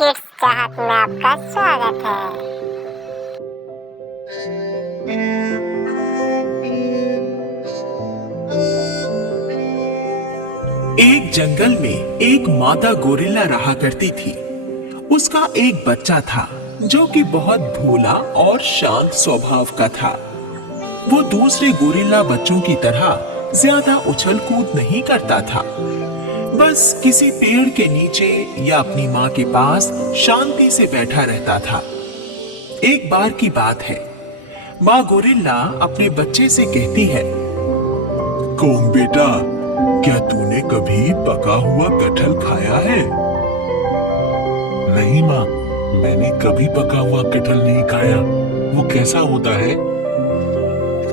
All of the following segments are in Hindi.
किड्स चाहत में आपका स्वागत है। एक जंगल में एक मादा गोरिल्ला रहा करती थी। उसका एक बच्चा था जो कि बहुत भोला और शांत स्वभाव का था। वो दूसरे गोरिल्ला बच्चों की तरह ज्यादा उछल कूद नहीं करता था। बस किसी पेड़ के नीचे या अपनी माँ के पास शांति से बैठा रहता था। एक बार की बात है, माँ गोरिल्ला अपने बच्चे से कहती है, कौन बेटा, क्या तूने कभी पका हुआ कटहल खाया है? नहीं माँ, मैंने कभी पका हुआ कटहल नहीं खाया। वो कैसा होता है?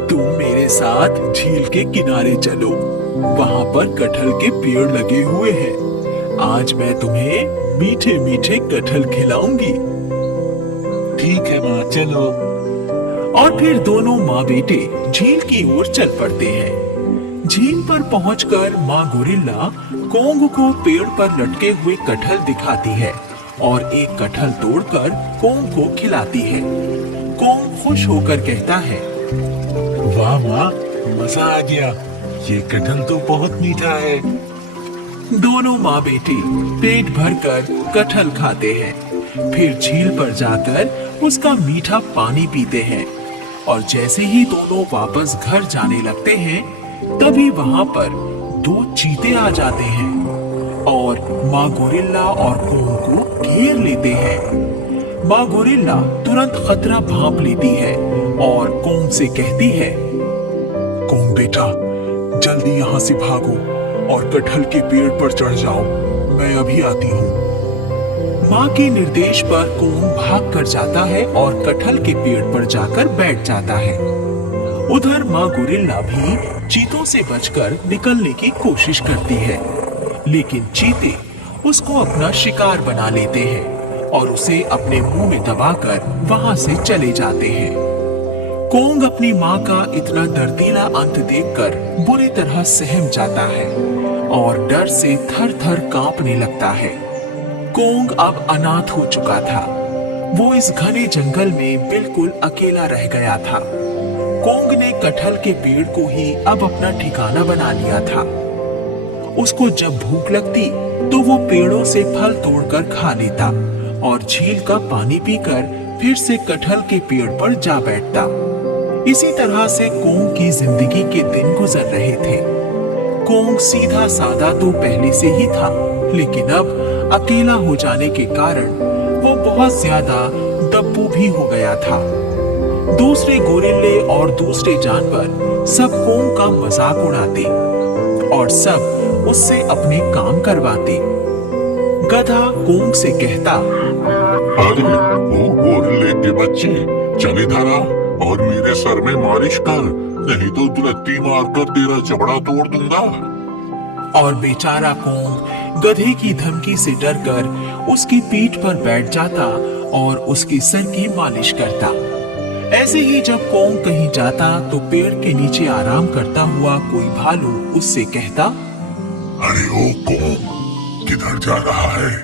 तुम मेरे साथ झील के किनारे चलो, वहाँ पर कटहल के पेड़ लगे हुए हैं। आज मैं तुम्हें मीठे मीठे कटहल खिलाऊंगी। ठीक है माँ, चलो। और फिर दोनों माँ बेटे झील की ओर चल पड़ते हैं। झील पर पहुंचकर माँ गोरिल्ला कोंग को पेड़ पर लटके हुए कटहल दिखाती है और एक कटहल तोड़कर कोंग को खिलाती है। कोंग खुश होकर कहता है, वाह माँ, मजा आ गया। ये कटहल तो बहुत मीठा है। दोनों माँ बेटे पेट भरकर कटहल खाते हैं। फिर झील पर जाकर उसका मीठा पानी पीते हैं और जैसे ही दोनों वापस घर जाने लगते हैं, तभी वहाँ पर दो चीते आ जाते हैं और माँ गोरिल्ला और कोंग को घेर लेते हैं। माँ गोरिल्ला तुरंत खतरा भांप लेती है और कोंग से कहती है, कौन बेटा, जल्दी यहाँ से भागो और कटहल के पेड़ पर चढ़ जाओ। मैं अभी आती हूँ। माँ के निर्देश पर कोंग भाग कर जाता है और कटहल के पेड़ पर जाकर बैठ जाता है। उधर माँ गोरिल्ला भी चीतों से बचकर निकलने की कोशिश करती है, लेकिन चीते उसको अपना शिकार बना लेते हैं और उसे अपने मुंह में दबाकर वहां से चले जाते हैं। कोंग अपनी माँ का इतना दर्दीला अंत देखकर बुरी तरह सहम जाता है और डर से थर थर कांपने लगता है। कोंग अब अनाथ हो चुका था। वो इस घने जंगल में बिल्कुल अकेला रह गया था। कोंग ने कटहल के पेड़ को ही अब अपना ठिकाना बना लिया था। उसको जब भूख लगती तो वो पेड़ों से फल तोड़कर खा लेता और झील का पानी पीकर फिर से कटहल के पेड़ पर जा बैठता। इसी तरह से कोंग की जिंदगी के दिन गुजर रहे थे। कोंग सीधा साधा तो पहले से ही था, लेकिन अब अकेला हो जाने के कारण वो बहुत ज्यादा दब्बू भी हो गया था। दूसरे गोरिल्ले और दूसरे जानवर सब कोंग का मजाक उड़ाते और सब उससे अपने काम करवाते। गधा कोंग से कहता, अरे वो गोरिल्ले के बच्चे, चल इधर आ और मेरे सर में मालिश कर, नहीं तो दुलत्ती मारकर तेरा जबड़ा तोड़ दूंगा। और बेचारा कोंग गधे की धमकी से डरकर उसकी पीठ पर बैठ जाता और उसके सर की मालिश करता। ऐसे ही जब कोंग कहीं जाता तो पेड़ के नीचे आराम करता हुआ कोई भालू उससे कहता, अरे ओ कोंग, किधर जा रहा है?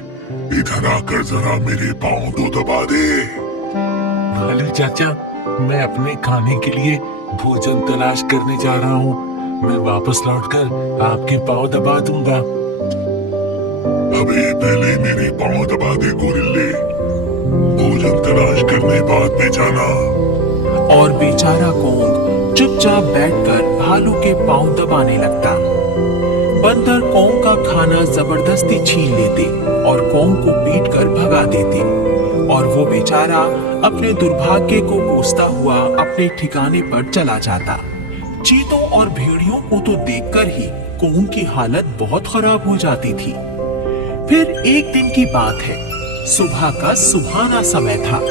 इधर आकर जरा मेरे पाँव तो दबा दे। भालू चाचा, मैं अपने खाने के लिए भोजन तलाश करने जा रहा हूँ। मैं वापस लौटकर आपके पाँव दबा दूंगा। अबे पहले मेरे पाँव दबा दे गोरिल्ले, भोजन तलाश करने बाद में जाना। और बेचारा कोंग चुपचाप बैठकर भालू के पाँव दबाने लगता। बंदर कोंग का खाना जबरदस्ती छीन लेते और कोंग को पीटकर भगा देते और वो बेचारा अपने दुर्भाग्य को कोसता हुआ अपने ठिकाने पर चला जाता। चीतों और भेड़ियों को तो देखकर ही कोंग की हालत बहुत खराब हो जाती थी। फिर एक दिन की बात है, सुबह का सुहाना समय था।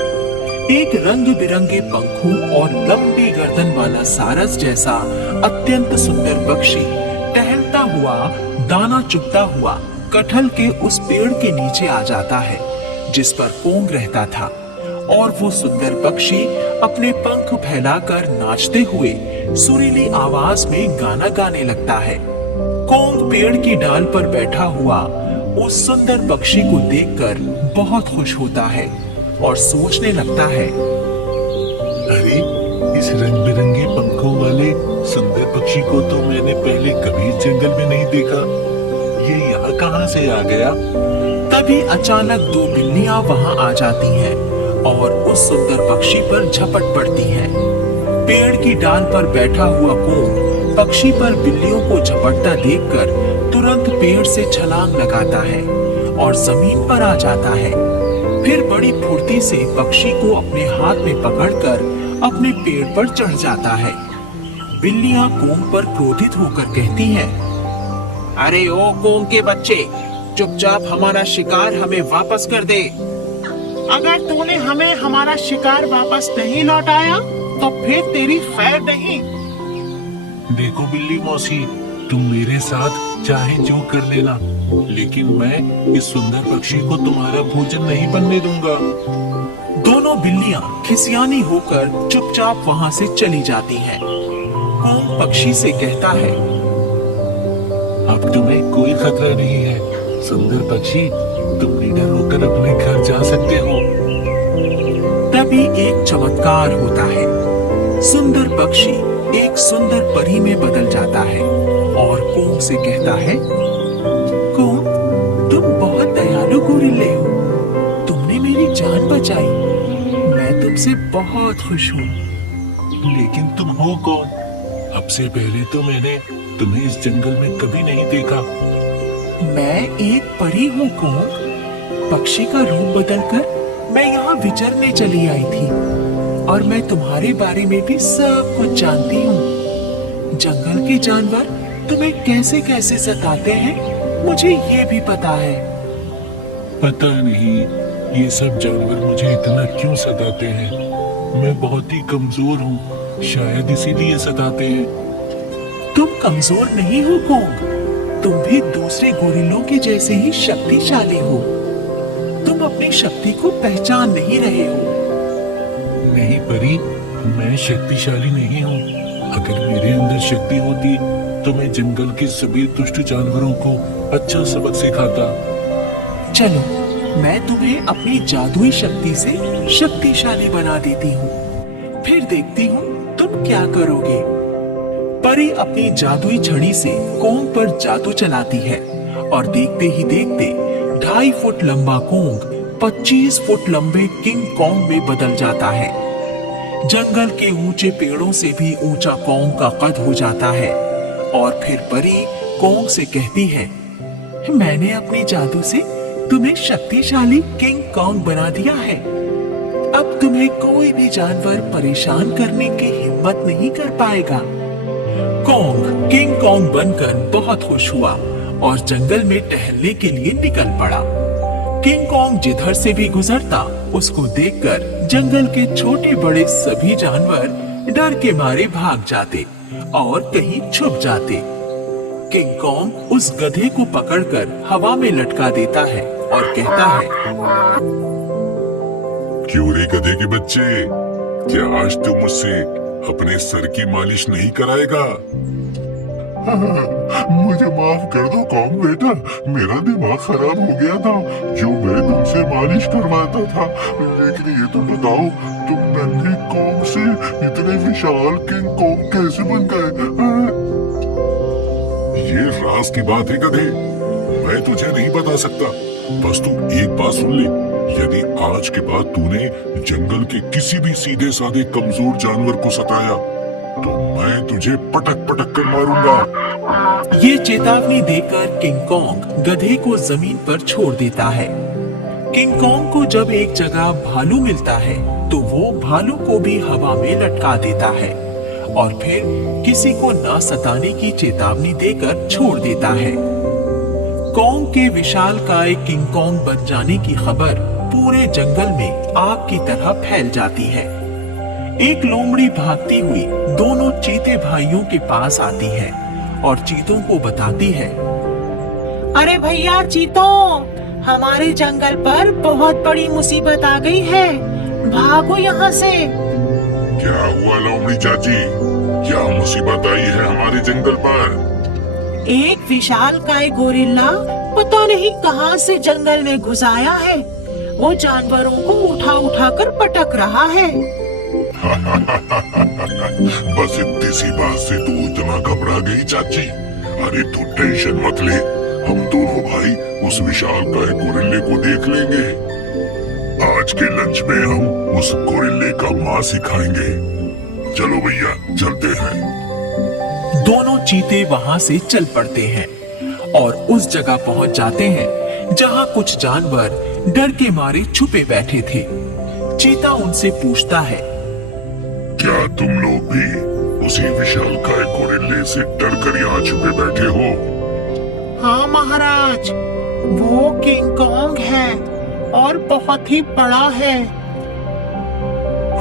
एक रंग बिरंगे पंखों और लंबी गर्दन वाला सारस जैसा अत्यंत सुंदर पक्षी टहलता हुआ, दाना चुगता हुआ कटहल के उस पेड़ के नीचे आ जाता है जिस पर कोंग रहता था। और वो सुंदर पक्षी अपने पंख फैलाकर नाचते हुए सुरीली आवाज में गाना गाने लगता है। कोंग पेड़ की डाल पर बैठा हुआ उस सुंदर पक्षी को देखकर बहुत खुश होता है और सोचने लगता है, अरे इस रंग बिरंगे पंखों वाले सुंदर पक्षी को तो मैंने पहले कभी इस जंगल में नहीं देखा। ये यहाँ कहाँ से आ गया? तभी अचानक दो बिल्लियां वहां आ जाती हैं और उस सुंदर पक्षी पर झपट पड़ती हैं। पेड़ की डाल पर बैठा हुआ कोंग पक्षी पर बिल्लियों को झपटता देखकर तुरंत पेड़ से छलांग लगाता है और जमीन पर आ जाता है। फिर बड़ी फुर्ती से पक्षी को अपने हाथ में पकड़कर अपने पेड़ पर चढ़ जाता है। बिल्लियां कोंग पर क्रोधित होकर कहती हैं, अरे ओ कोंग के बच्चे, चुपचाप हमारा शिकार हमें वापस कर दे। अगर तूने हमें हमारा शिकार वापस नहीं लौटाया तो फिर तेरी खैर नहीं। देखो बिल्ली मौसी, तुम मेरे साथ चाहे जो कर लेना, लेकिन मैं इस सुंदर पक्षी को तुम्हारा भोजन नहीं बनने दूंगा। दोनों बिल्लियां खिसियानी होकर चुपचाप वहां से चली जाती हैं। कोंग पक्षी से कहता है, अब तुम्हें कोई खतरा नहीं है सुंदर पक्षी, तुम निडर होकर अपने घर जा सकते हो। तभी एक चमत्कार होता है। सुंदर पक्षी एक सुंदर परी में बदल जाता है और कोंग से कहता है, कोंग, तुम बहुत दयालु गोरिल्ले हो, तुमने मेरी जान बचाई, मैं तुमसे बहुत खुश हूँ। लेकिन तुम हो कौन? अब से पहले तो मैंने तुम्हें इस जंगल में कभी नहीं देखा। मैं एक परी हूँ कोंग, पक्षी का रूप बदलकर मैं यहाँ विचरने चली आई थी और मैं तुम्हारे बारे में भी सब कुछ जानती हूँ। जंगल के जानवर तुम्हें कैसे कैसे सताते हैं मुझे ये भी पता है। पता नहीं ये सब जानवर मुझे इतना क्यों सताते हैं। मैं बहुत ही कमजोर हूँ, शायद इसीलिए सताते हैं। तुम कमजोर नहीं हो कोंग, तुम भी दूसरे गोरिल्लों के जैसे ही शक्तिशाली हो। तुम अपनी शक्ति को पहचान नहीं रहे हो। नहीं परी, मैं शक्तिशाली नहीं हूँ। अगर मेरे अंदर शक्ति होती तो मैं जंगल के सभी दुष्ट जानवरों को अच्छा सबक सिखाता। चलो, मैं तुम्हें अपनी जादुई शक्ति से शक्तिशाली बना देती हूँ, फिर देखती हूँ तुम क्या करोगे। परी अपनी जादुई छड़ी से कोंग पर जादू चलाती है और देखते ही देखते 2.5 फुट लंबा कोंग 25 फुट लंबे किंग कोंग में बदल जाता है। जंगल के ऊंचे पेड़ों से भी ऊंचा कोंग का कद हो जाता है और फिर परी कोंग से कहती है, मैंने अपने जादू से तुम्हें शक्तिशाली किंग कोंग बना दिया है। अब तुम्हें कोई भी जानवर परेशान करने की हिम्मत नहीं कर पाएगा। कोंग किंग कोंग बनकर बहुत खुश हुआ और जंगल में टहलने के लिए निकल पड़ा। किंग कोंग जिधर से भी गुजरता उसको देखकर जंगल के छोटे बड़े सभी जानवर डर के मारे भाग जाते और कहीं छुप जाते। किंग कोंग उस गधे को पकड़कर हवा में लटका देता है और कहता है, क्यों रे गधे के बच्चे, क्या आज तू मुझसे अपने सर की मालिश नहीं कराएगा? मुझे माफ कर दो कॉन्ग बेटा, मेरा दिमाग खराब हो गया था जो मैं तुमसे मालिश करवाता था। लेकिन ये तो बताओ, तुम नन्हे कॉन्ग से इतने विशाल किंग कॉन्ग कैसे बन गए? ये राज की बात है गधे, मैं तुझे नहीं बता सकता। बस तू एक बात सुन ले, यदि आज के बाद तूने जंगल के किसी भी सीधे साधे कमजोर जानवर को सताया तो मैं तुझे पटक पटक कर मारूंगा। ये चेतावनी देकर किंग कोंग गधे को जमीन पर छोड़ देता है। किंग कोंग को जब एक जगह भालू मिलता है तो वो भालू को भी हवा में लटका देता है और फिर किसी को ना सताने की चेतावनी देकर छोड़ देता है। कोंग के विशालकाय किंग कोंग बन जाने की खबर पूरे जंगल में आग की तरह फैल जाती है। एक लोमड़ी भागती हुई दोनों चीते भाइयों के पास आती है और चीतों को बताती है, अरे भैया चीतों, हमारे जंगल पर बहुत बड़ी मुसीबत आ गई है, भागो यहाँ से। क्या हुआ लोमड़ी चाची, क्या मुसीबत आई है हमारे जंगल पर? एक विशालकाय गोरिल्ला पता नहीं कहां से जंगल में घुस आया है। वो जानवरों को उठा उठा कर पटक रहा है। बस इतनी सी बात से तू इतना घबरा गई चाची। अरे तू टेंशन मत ले, हम दोनों भाई उस विशालकाय गोरिल्ले को देख लेंगे। आज के लंच में हम उस गोरिल्ले का मांस ही खाएंगे। चलो भैया चलते हैं। दोनों चीते वहां से चल पड़ते हैं और उस जगह पहुंच जाते हैं जहां कुछ जानवर डर के मारे छुपे बैठे थे। चीता उनसे पूछता है, क्या तुम लोग भी उसी विशालकाय गोरिल्ले से डर कर यहाँ छुपे बैठे हो? हाँ महाराज, वो किंग कॉन्ग है और बहुत ही बड़ा है।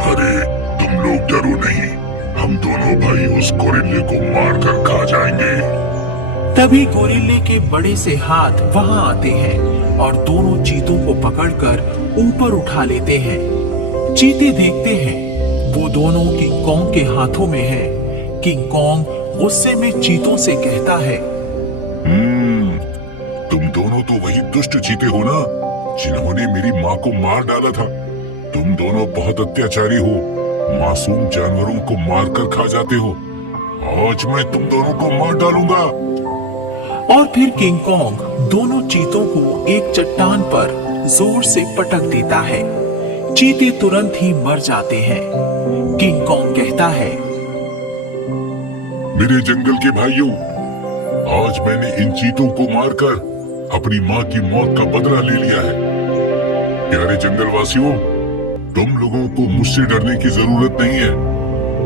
अरे तुम लोग डरो नहीं, हम दोनों भाई उस गोरिल्ले को मार कर खा जाएंगे। तभी गोरिल्ले के बड़े से हाथ वहां आते हैं और दोनों चीतों को पकड़कर ऊपर उठा लेते हैं। चीते देखते हैं वो दोनों किंग कॉन्ग के हाथों में है। किंग कॉन्ग गुस्से में चीतों से कहता है, तुम दोनों तो वही दुष्ट चीते हो ना, जिन्होंने मेरी माँ को मार डाला था। तुम दोनों बहुत अत्याचारी हो, मासूम जानवरों को मारकर खा जाते हो। आज मैं तुम दोनों को मार डालूंगा। और फिर किंग कॉन्ग दोनों चीतों को एक चट्टान पर जोर से पटक देता है। चीते तुरंत ही मर जाते हैं। किंग कॉन्ग कहता है, मेरे जंगल के भाइयों, आज मैंने इन चीतों को मारकर अपनी माँ की मौत का बदला ले लिया है। प्यारे जंगलवासियों, तुम लोगों को मुझसे डरने की जरूरत नहीं है।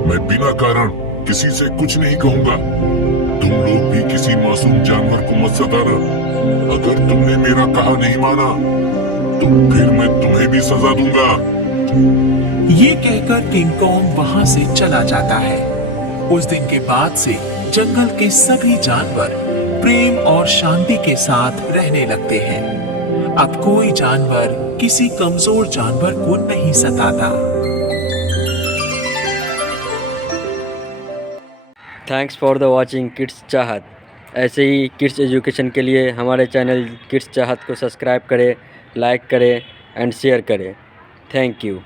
मैं बिना कारण किसी से कुछ नहीं कहूंगा। तुम लोग भी किसी मासूम जानवर को मत सताना। अगर तुमने मेरा कहा नहीं माना तो फिर मैं तुम्हें भी सजा दूंगा। ये कहकर किंग कॉन्ग वहां से चला जाता है। उस दिन के बाद से जंगल के सभी जानवर प्रेम और शांति के साथ रहने लगते हैं। अब कोई जानवर किसी कमजोर जानवर को नहीं सताता। Thanks for the watching kids चाहत। ऐसे ही किड्स एजुकेशन के लिए हमारे चैनल किड्स चाहत को सब्सक्राइब करें, लाइक करें एंड शेयर करें। Thank you.